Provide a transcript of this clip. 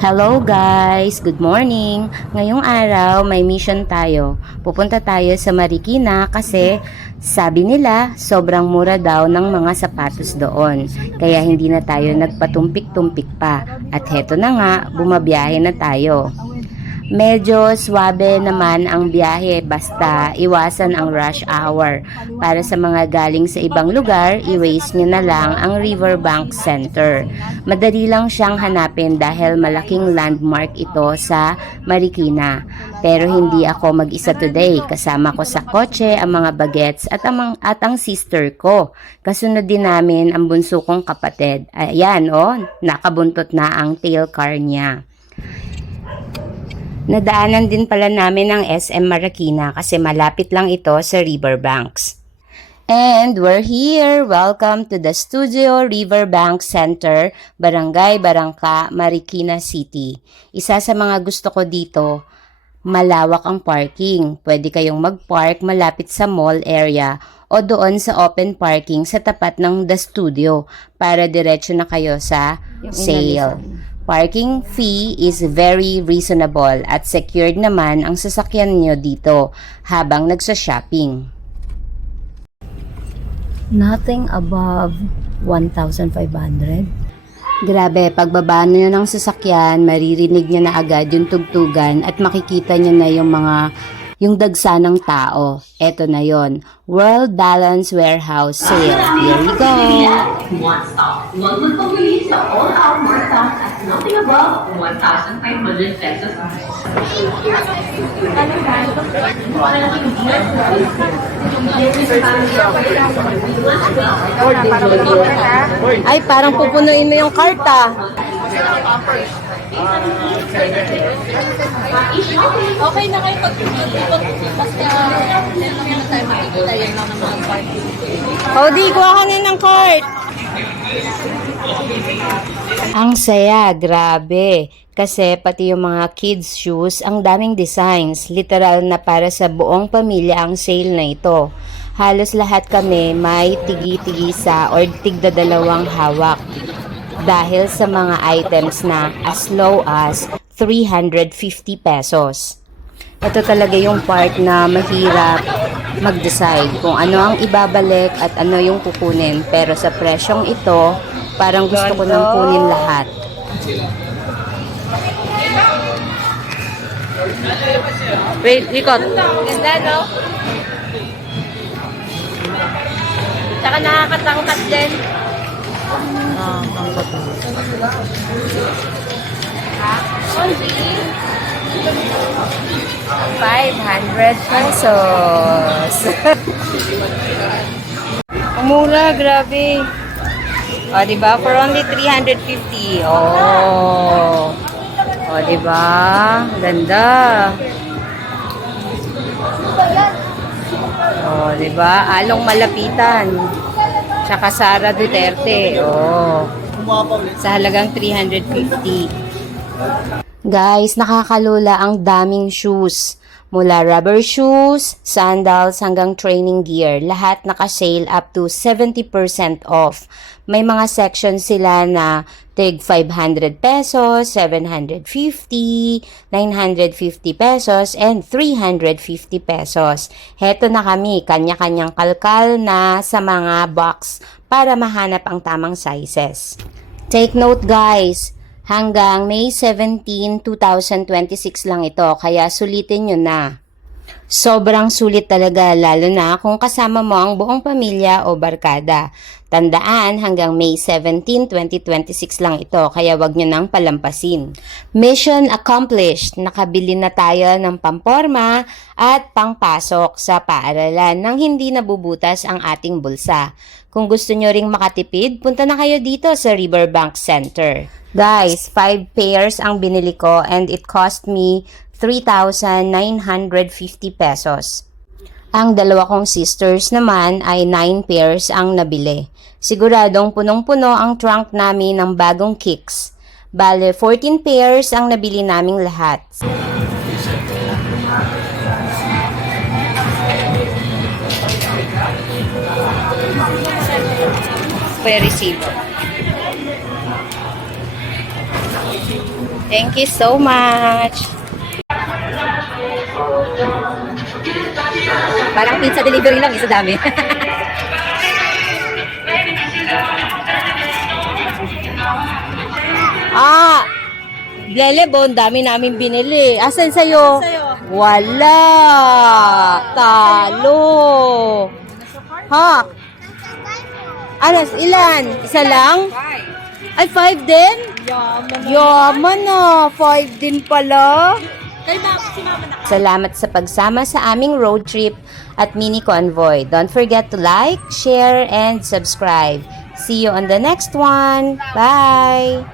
Hello guys! Good morning! Ngayong araw may mission tayo. Pupunta tayo sa Marikina kasi sabi nila sobrang mura daw ng mga sapatos doon. Kaya hindi na tayo nagpatumpik-tumpik pa. At heto na nga, bumabiyahe na tayo. Medyo swabe naman ang biyahe basta iwasan ang rush hour. Para sa mga galing sa ibang lugar, i-waste nyo na lang ang Riverbank Center. Madali lang siyang hanapin dahil malaking landmark ito sa Marikina. Pero hindi ako mag-isa today. Kasama ko sa kotse ang mga bagets at ang sister ko. Kasunod din namin ang bunso kong kapatid. Ayan nakabuntot na ang tail car niya. Nadaanan din pala namin ang SM Marikina kasi malapit lang ito sa Riverbanks. And we're here! Welcome to the Studio Riverbank Center, Barangay Barangka, Marikina City. Isa sa mga gusto ko dito, malawak ang parking. Pwede kayong mag-park malapit sa mall area o doon sa open parking sa tapat ng The Studio para diretso na kayo sa sale. Parking fee is very reasonable at secured naman ang sasakyan nyo dito habang nagsa-shopping. Nothing above 1,500. Grabe, pagbaba nyo ng sasakyan, maririnig nyo na agad yung tugtugan at makikita nyo na yung dagsa ng tao. Eto na yon. World Balance Warehouse Sale. Here we go! One stop. One month complete sa all our more stock at nothing above 1,500 pesos. Ay, parang pupunuin mo yung karta. Okay na kayo pag basta lang tayo makikita yan lang ng mga party. Di, kuha ka na ng cart. Ang saya, grabe. Kasi pati yung mga kids shoes, ang daming designs. Literal na para sa buong pamilya ang sale na ito. Halos lahat kami may tigi-tigisa or tigdadalawang hawak. Dahil sa mga items na as low as 350 pesos. Ito talaga yung part na mahirap mag-decide kung ano ang ibabalik at ano yung kukunin. Pero sa presyong ito, parang gusto ko nang kunin lahat. Wait, ikot. Ganda, no? Tsaka nakakatangkat din. Ang bato. Only 500 pesos. Ang mura, grabe. Diba? For only 350. Diba? Ganda. Diba? Along malapitan. Tsaka Sara Duterte. Sa halagang 350. Guys, nakakalula ang daming shoes. Mula rubber shoes, sandals, hanggang training gear. Lahat naka-sale up to 70% off. May mga sections sila na tig 500 pesos, 750, 950 pesos, and 350 pesos. Heto na kami, kanya-kanyang kalkal na sa mga box para mahanap ang tamang sizes. Take note guys, hanggang May 17, 2026 lang ito, kaya sulitin nyo na. Sobrang sulit talaga, lalo na kung kasama mo ang buong pamilya o barkada. Tandaan, hanggang May 17, 2026 lang ito, kaya wag nyo nang palampasin. Mission accomplished! Nakabili na tayo ng pamporma at pangpasok sa paaralan nang hindi nabubutas ang ating bulsa. Kung gusto nyo ring makatipid, punta na kayo dito sa Riverbank Center. Guys, 5 pairs ang binili ko and it cost me 3,950 pesos. Ang dalawa kong sisters naman ay 9 pairs ang nabili. Siguradong punong-puno ang trunk namin ng bagong kicks. Bale, 14 pairs ang nabili naming lahat. Receive. Thank you so much. Parang pizza delivery lang, isa dami. Lelebo, dami namin binili. Asan sa'yo? Sa'yo. Wala. Talo. Ha? Ano, ilan? Isa lang? Ay, 5 din? Yaman na. 5 din pala. Kay si mama na. Salamat sa pagsama sa aming road trip at mini convoy. Don't forget to like, share, and subscribe. See you on the next one. Bye!